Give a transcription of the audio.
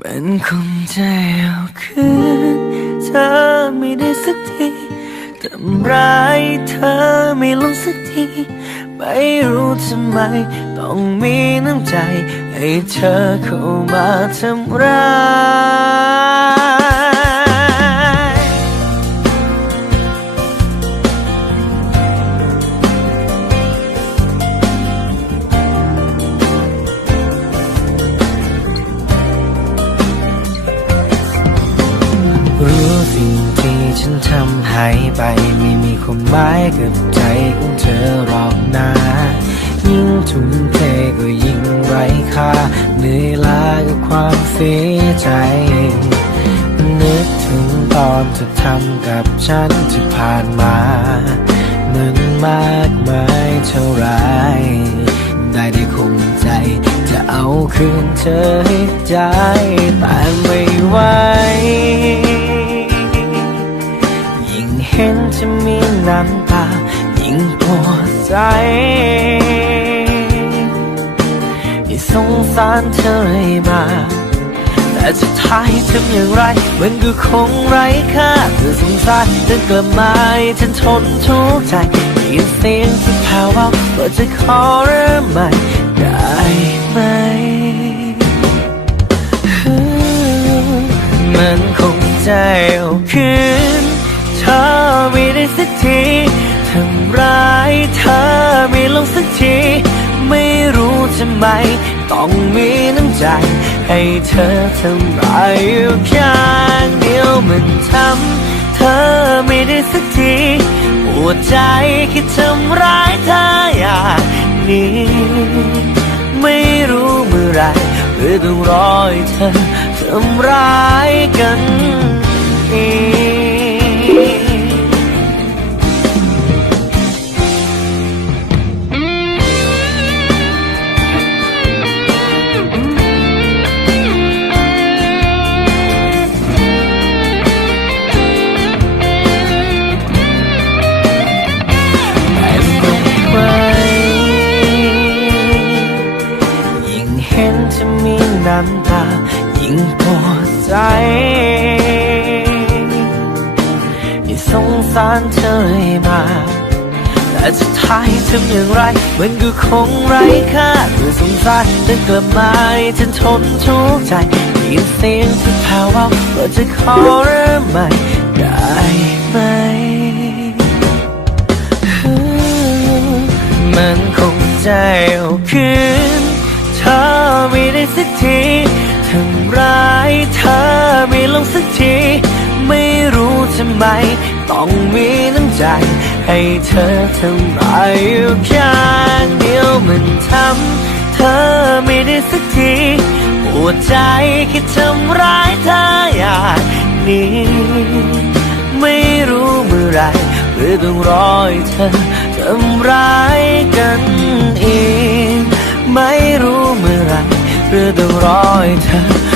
มันคงใจเอาคืนเธอไม่ได้สักทีทำร้ายเธอไม่ลงสักที ไม่รู้ทำไม ต้องมีน้ำใจ ให้เธอเข้ามาทำร้าย นทำให้ไปไม่มีความหมายกับใจของเธอหรอกนะยิ่งทุ่มเทก็ยิ่งไร้ค่าเหนื่อยล้ากับความเสียใจ นึกถึงตอนเธอทำกับฉันที่ผ่านมามันมากมายเท่าไร ได้ได้คงใจ จะเอาคืนเธอให้ใจแต่ไม่ไหว มีน้ำตา ยิ่งปวดใจที่สงสารเธอเลยมา แต่สุดท้ายทำอย่างไร มันก็คงไร้ค่าเธอสงสารเธอกลับมาให้ฉันทนทุกข์ใจยินเสียงที่แผ่วเบาก็จะขอเริ่มใหม่ได้ไหม มันคงใจเอาคือ ไม่ได้สักทีทำร้ายเธอไม่ลงสักที ไม่รู้ทำไม ต้องมีน้ำใจ ให้เธอทำร้ายอยู่ข้างเดียวมันทำเธอไม่ได้สักทีปวดใจคิดทำร้ายเธออย่างนี้ไม่รู้เมื่อไหรเพื่อต้องรอให้เธอทำร้ายกันอีก น้ำตายิ่งปวดใจที่สงสารเธอเลยมาแต่สุดท้ายทำอย่างไรมันก็คงไร้ค่าเธอสงสารเธอกลับมาฉันทนทุกข์ใจได้ยินเสียงที่แผ่วเบาก็จะขอเริ่มใหม่ได้ไหมมันคงใจเอาคืน ได้สักทีทำร้ายเธอไม่ลงสักที ไม่รู้ทำไม ต้องมีน้ำใจ ให้เธอทำร้ายอยู่ข้างเดียวมันทำเธอไม่ได้สักทีปวดใจคิดทำร้ายเธออย่างนี้ไม่รู้เมื่อไหรเพื่อต้องรอให้เธอทำร้ายกัน พื่อต้องรอให้เธอ